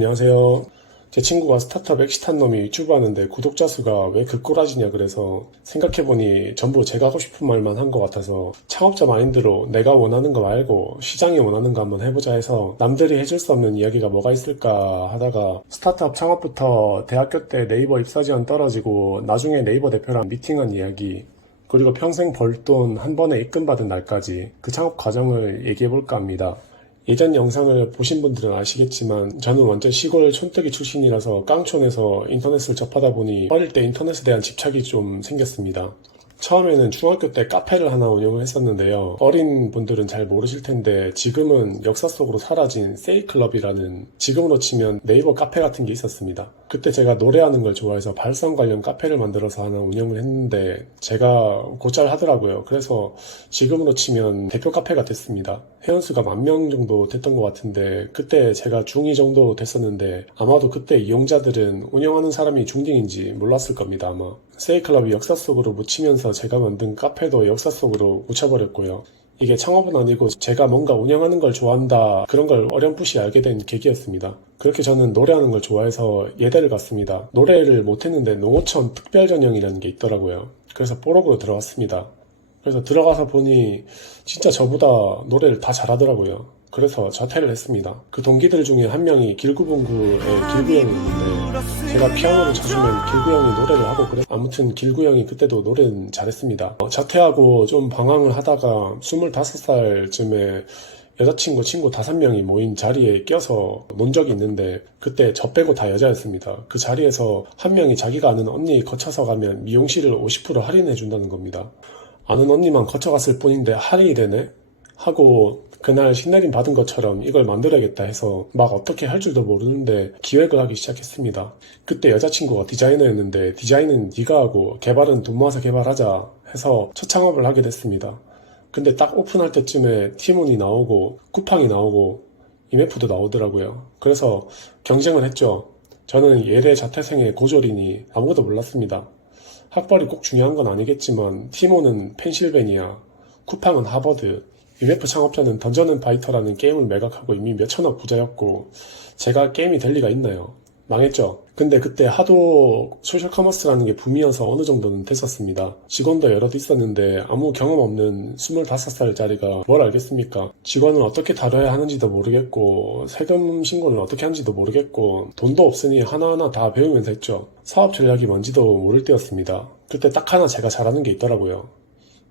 안녕하세요. 제 친구가 스타트업 엑시트한 놈이 유튜브 하는데 구독자 수가 왜 그 꼬라지냐 그래서 생각해보니 전부 제가 하고 싶은 말만 한 것 같아서 창업자 마인드로 내가 원하는 거 말고 시장이 원하는 거 한번 해보자 해서 남들이 해줄 수 없는 이야기가 뭐가 있을까 하다가 스타트업 창업부터 대학교 때 네이버 입사 지원 떨어지고 나중에 네이버 대표랑 미팅한 이야기, 그리고 평생 벌 돈 한 번에 입금받은 날까지 그 창업 과정을 얘기해볼까 합니다. 예전 영상을 보신 분들은 아시겠지만 저는 완전 시골 촌뜨기 출신이라서 깡촌에서 인터넷을 접하다 보니 어릴 때 인터넷에 대한 집착이 좀 생겼습니다. 처음에는 중학교 때 카페를 하나 운영을 했었는데요. 어린 분들은 잘 모르실 텐데 지금은 역사 속으로 사라진 세이클럽이라는, 지금으로 치면 네이버 카페 같은 게 있었습니다. 그때 제가 노래하는 걸 좋아해서 발성 관련 카페를 만들어서 하나 운영을 했는데 제가 곧잘 하더라고요. 그래서 지금으로 치면 대표 카페가 됐습니다. 회원수가 10,000명 정도 됐던 것 같은데 그때 제가 중2 정도 됐었는데 아마도 그때 이용자들은 운영하는 사람이 중딩인지 몰랐을 겁니다, 아마. 세이클럽이 역사 속으로 묻히면서 제가 만든 카페도 역사 속으로 묻혀버렸고요. 이게 창업은 아니고 제가 뭔가 운영하는 걸 좋아한다, 그런 걸 어렴풋이 알게 된 계기였습니다. 그렇게 저는 노래하는 걸 좋아해서 예대를 갔습니다. 노래를 못했는데 농어촌 특별전형이라는 게 있더라고요. 그래서 뽀록으로 들어갔습니다. 그래서 들어가서 보니 진짜 저보다 노래를 다 잘하더라고요. 그래서 자퇴를 했습니다. 그 동기들 중에 한 명이 길구봉구의 길구 형이 있는데 제가 피아노를 쳐주면 길구 형이 노래를 하고 그래서 아무튼 길구 형이 그때도 노래는 잘했습니다. 자퇴하고 좀 방황을 하다가 25살쯤에 여자친구, 친구 5명이 모인 자리에 껴서 논 적이 있는데 그때 저 빼고 다 여자였습니다. 그 자리에서 한 명이 자기가 아는 언니 거쳐서 가면 미용실을 50% 할인해 준다는 겁니다. 아는 언니만 거쳐갔을 뿐인데 할인이 되네? 하고 그날 신내림 받은 것처럼 이걸 만들어야겠다 해서 막 어떻게 할 줄도 모르는데 기획을 하기 시작했습니다. 그때 여자친구가 디자이너였는데 디자인은 네가 하고 개발은 돈 모아서 개발하자 해서 첫 창업을 하게 됐습니다. 근데 딱 오픈할 때쯤에 티몬이 나오고 쿠팡이 나오고 이메프도 나오더라고요. 그래서 경쟁을 했죠. 저는 예대 자퇴생의 고졸이니 아무것도 몰랐습니다. 학벌이 꼭 중요한 건 아니겠지만 티모는 펜실베니아, 쿠팡은 하버드, UMF 창업자는 던전 앤 파이터라는 게임을 매각하고 이미 몇천억 부자였고 제가 게임이 될 리가 있나요? 망했죠. 근데 그때 하도 소셜 커머스라는 게 붐이어서 어느 정도는 됐었습니다. 직원도 여럿 있었는데 아무 경험 없는 25살짜리가 뭘 알겠습니까? 직원을 어떻게 다뤄야 하는지도 모르겠고 세금 신고는 어떻게 하는지도 모르겠고 돈도 없으니 하나하나 다 배우면서 했죠. 사업 전략이 뭔지도 모를 때였습니다. 그때 딱 하나 제가 잘하는 게 있더라고요.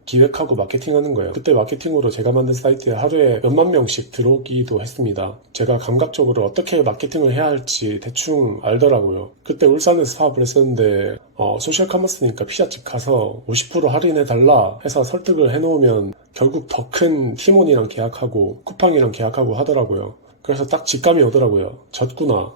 기획하고 마케팅하는 거예요. 그때 마케팅으로 제가 만든 사이트에 하루에 몇만 명씩 들어오기도 했습니다. 제가 감각적으로 어떻게 마케팅을 해야 할지 대충 알더라고요. 그때 울산에서 사업을 했었는데 소셜 커머스니까 피자집 가서 50% 할인해달라 해서 설득을 해놓으면 결국 더 큰 티몬이랑 계약하고 쿠팡이랑 계약하고 하더라고요. 그래서 딱 직감이 오더라고요. 졌구나.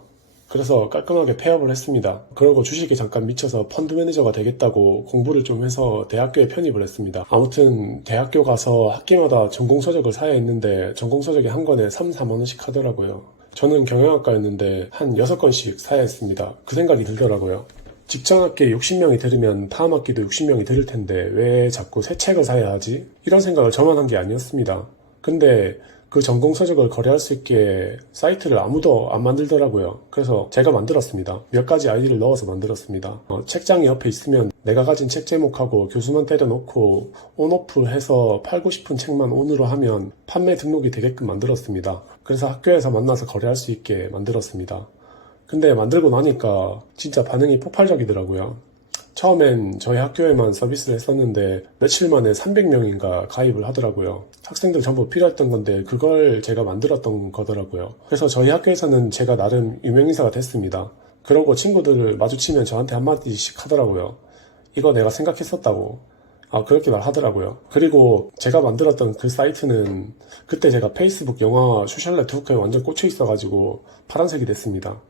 그래서 깔끔하게 폐업을 했습니다. 그러고 주식에 잠깐 미쳐서 펀드 매니저가 되겠다고 공부를 좀 해서 대학교에 편입을 했습니다. 아무튼 대학교 가서 학기마다 전공서적을 사야 했는데 전공서적이 한 권에 3, 4만 원씩 하더라고요. 저는 경영학과였는데 한 6권씩 사야 했습니다. 그 생각이 들더라고요. 직장학기에 60명이 들으면 다음 학기도 60명이 들을 텐데 왜 자꾸 새 책을 사야 하지? 이런 생각을 저만 한 게 아니었습니다. 근데 그 전공서적을 거래할 수 있게 사이트를 아무도 안 만들더라고요. 그래서 제가 만들었습니다. 몇 가지 아이디를 넣어서 만들었습니다. 책장이 옆에 있으면 내가 가진 책 제목하고 교수만 때려놓고 온오프 해서 팔고 싶은 책만 온으로 하면 판매 등록이 되게끔 만들었습니다. 그래서 학교에서 만나서 거래할 수 있게 만들었습니다. 근데 만들고 나니까 진짜 반응이 폭발적이더라고요. 처음엔 저희 학교에만 서비스를 했었는데 며칠 만에 300명인가 가입을 하더라고요. 학생들 전부 필요했던 건데 그걸 제가 만들었던 거더라고요. 그래서 저희 학교에서는 제가 나름 유명인사가 됐습니다. 그러고 친구들을 마주치면 저한테 한마디씩 하더라고요. 이거 내가 생각했었다고. 그렇게 말하더라고요. 그리고 제가 만들었던 그 사이트는 그때 제가 페이스북, 영화, 소셜 네트워크에 완전 꽂혀 있어가지고 파란색이 됐습니다.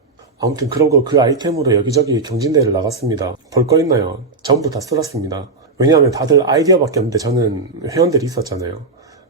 아무튼 그러고 그 아이템으로 여기저기 경진대회를 나갔습니다. 볼 거 있나요? 전부 다 쓸었습니다. 왜냐하면 다들 아이디어밖에 없는데 저는 회원들이 있었잖아요.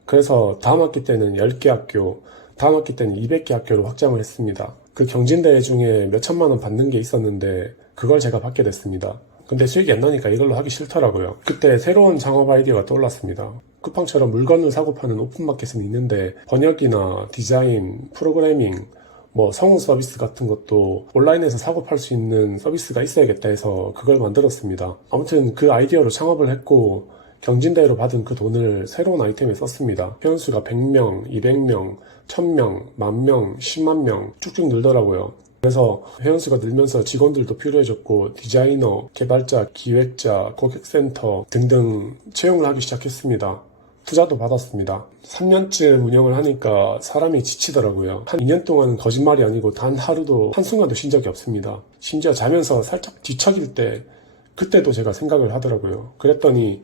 그래서 다음 학기 때는 10개 학교, 다음 학기 때는 200개 학교로 확장을 했습니다. 그 경진대회 중에 몇 천만 원 받는 게 있었는데 그걸 제가 받게 됐습니다. 근데 수익이 안 나니까 이걸로 하기 싫더라고요. 그때 새로운 창업 아이디어가 떠올랐습니다. 쿠팡처럼 물건을 사고 파는 오픈마켓은 있는데 번역이나 디자인, 프로그래밍, 뭐 성우 서비스 같은 것도 온라인에서 사고 팔 수 있는 서비스가 있어야겠다 해서 그걸 만들었습니다. 아무튼 그 아이디어로 창업을 했고 경진대회로 받은 그 돈을 새로운 아이템에 썼습니다. 회원수가 100명, 200명, 1000명, 10,000명, 10만 명 쭉쭉 늘더라고요. 그래서 회원수가 늘면서 직원들도 필요해졌고 디자이너, 개발자, 기획자, 고객센터 등등 채용을 하기 시작했습니다. 투자도 받았습니다. 3년쯤 운영을 하니까 사람이 지치더라고요. 한 2년 동안 거짓말이 아니고 단 하루도 한순간도 쉰 적이 없습니다. 심지어 자면서 살짝 뒤척일 때 그때도 제가 생각을 하더라고요. 그랬더니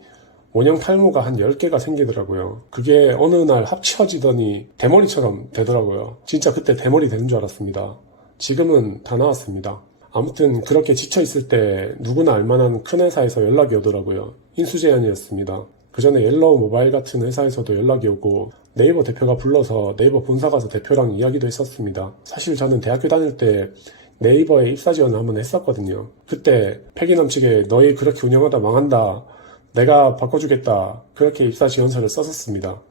원형 탈모가 한 10개가 생기더라고요. 그게 어느 날 합쳐지더니 대머리처럼 되더라고요. 진짜 그때 대머리 되는 줄 알았습니다. 지금은 다 나았습니다. 아무튼 그렇게 지쳐있을 때 누구나 알만한 큰 회사에서 연락이 오더라고요. 인수제안이었습니다. 그 전에 옐로우 모바일 같은 회사에서도 연락이 오고 네이버 대표가 불러서 네이버 본사 가서 대표랑 이야기도 했었습니다. 사실 저는 대학교 다닐 때 네이버에 입사 지원을 한번 했었거든요. 그때 패기 넘치게 너희 그렇게 운영하다 망한다. 내가 바꿔주겠다. 그렇게 입사 지원서를 썼었습니다.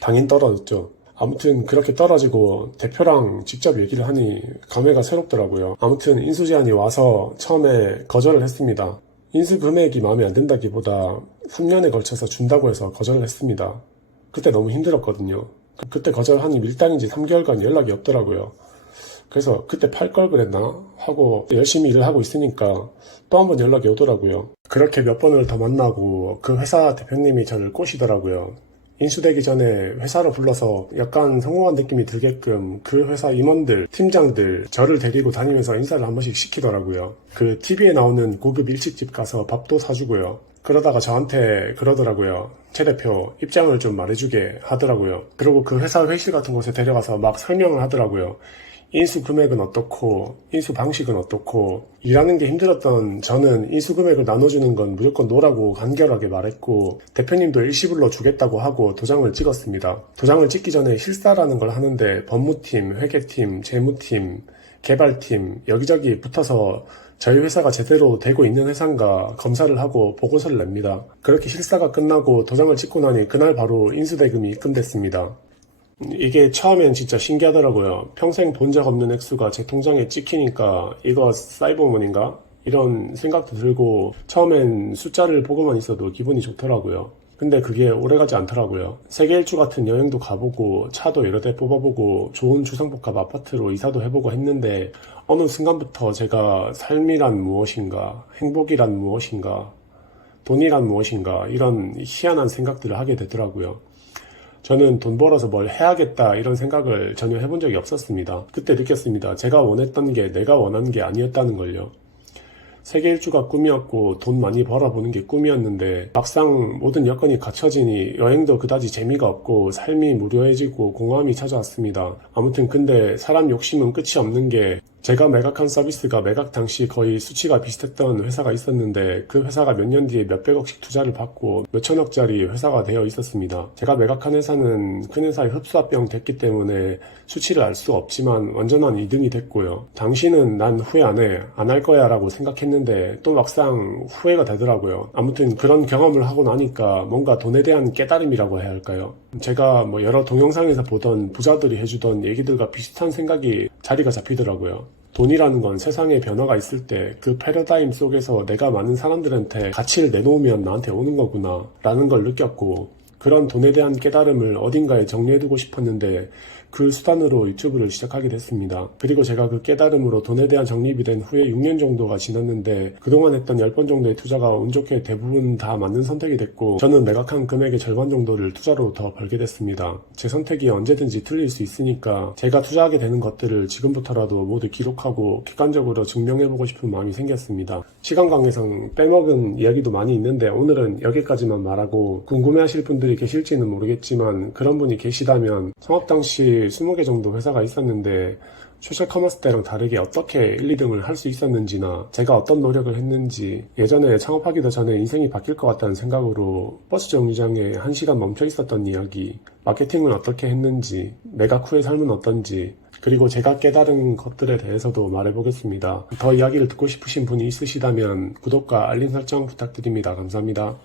당연 떨어졌죠. 아무튼 그렇게 떨어지고 대표랑 직접 얘기를 하니 감회가 새롭더라고요. 아무튼 인수 제안이 와서 처음에 거절을 했습니다. 인수 금액이 마음에 안 든다기보다 3년에 걸쳐서 준다고 해서 거절을 했습니다. 그때 너무 힘들었거든요. 그때 거절하니 밀당인지 3개월간 연락이 없더라고요. 그래서 그때 팔 걸 그랬나 하고 열심히 일을 하고 있으니까 또 한 번 연락이 오더라고요. 그렇게 몇 번을 더 만나고 그 회사 대표님이 저를 꼬시더라고요. 인수되기 전에 회사로 불러서 약간 성공한 느낌이 들게끔 그 회사 임원들, 팀장들 저를 데리고 다니면서 인사를 한 번씩 시키더라고요. 그 TV에 나오는 고급 일식집 가서 밥도 사주고요. 그러다가 저한테 그러더라고요. 최 대표 입장을 좀 말해주게 하더라고요. 그리고 그 회사 회의실 같은 곳에 데려가서 막 설명을 하더라고요. 인수 금액은 어떻고 인수 방식은 어떻고 일하는 게 힘들었던 저는 인수 금액을 나눠주는 건 무조건 노라고 간결하게 말했고 대표님도 일시불로 주겠다고 하고 도장을 찍었습니다. 도장을 찍기 전에 실사라는 걸 하는데 법무팀, 회계팀, 재무팀, 개발팀 여기저기 붙어서 저희 회사가 제대로 되고 있는 회사인가 검사를 하고 보고서를 냅니다. 그렇게 실사가 끝나고 도장을 찍고 나니 그날 바로 인수대금이 입금됐습니다. 이게 처음엔 진짜 신기하더라고요. 평생 본 적 없는 액수가 제 통장에 찍히니까 이거 사이버머니인가? 이런 생각도 들고 처음엔 숫자를 보고만 있어도 기분이 좋더라고요. 근데 그게 오래가지 않더라고요. 세계 일주 같은 여행도 가보고 차도 여러 대 뽑아보고 좋은 주상복합 아파트로 이사도 해보고 했는데 어느 순간부터 제가 삶이란 무엇인가, 행복이란 무엇인가, 돈이란 무엇인가 이런 희한한 생각들을 하게 되더라고요. 저는 돈 벌어서 뭘 해야겠다 이런 생각을 전혀 해본 적이 없었습니다. 그때 느꼈습니다. 제가 원했던 게 내가 원하는 게 아니었다는 걸요. 세계 일주가 꿈이었고 돈 많이 벌어보는 게 꿈이었는데 막상 모든 여건이 갖춰지니 여행도 그다지 재미가 없고 삶이 무료해지고 공허함이 찾아왔습니다. 아무튼 근데 사람 욕심은 끝이 없는 게 제가 매각한 서비스가 매각 당시 거의 수치가 비슷했던 회사가 있었는데 그 회사가 몇 년 뒤에 몇백억씩 투자를 받고 몇천억짜리 회사가 되어 있었습니다. 제가 매각한 회사는 큰 회사의 흡수합병 됐기 때문에 수치를 알 수 없지만 완전한 2등이 됐고요. 당시는 난 후회 안 할 거야 라고 생각했는데 또 막상 후회가 되더라고요. 아무튼 그런 경험을 하고 나니까 뭔가 돈에 대한 깨달음이라고 해야 할까요? 제가 뭐 여러 동영상에서 보던 부자들이 해주던 얘기들과 비슷한 생각이 자리가 잡히더라고요. 돈이라는 건 세상에 변화가 있을 때 그 패러다임 속에서 내가 많은 사람들한테 가치를 내놓으면 나한테 오는 거구나 라는 걸 느꼈고 그런 돈에 대한 깨달음을 어딘가에 정리해두고 싶었는데 그 수단으로 유튜브를 시작하게 됐습니다. 그리고 제가 그 깨달음으로 돈에 대한 정립이 된 후에 6년 정도가 지났는데 그동안 했던 10번 정도의 투자가 운 좋게 대부분 다 맞는 선택이 됐고 저는 매각한 금액의 절반 정도를 투자로 더 벌게 됐습니다. 제 선택이 언제든지 틀릴 수 있으니까 제가 투자하게 되는 것들을 지금부터라도 모두 기록하고 객관적으로 증명해보고 싶은 마음이 생겼습니다. 시간 관계상 빼먹은 이야기도 많이 있는데 오늘은 여기까지만 말하고 궁금해하실 분들이 계실지는 모르겠지만 그런 분이 계시다면 창업 당시 20개 정도 회사가 있었는데 소셜 커머스 때랑 다르게 어떻게 1, 2등을 할 수 있었는지나 제가 어떤 노력을 했는지 예전에 창업하기도 전에 인생이 바뀔 것 같다는 생각으로 버스 정류장에 1시간 멈춰 있었던 이야기 마케팅을 어떻게 했는지 매각 후의 삶은 어떤지 그리고 제가 깨달은 것들에 대해서도 말해보겠습니다. 더 이야기를 듣고 싶으신 분이 있으시다면 구독과 알림 설정 부탁드립니다. 감사합니다.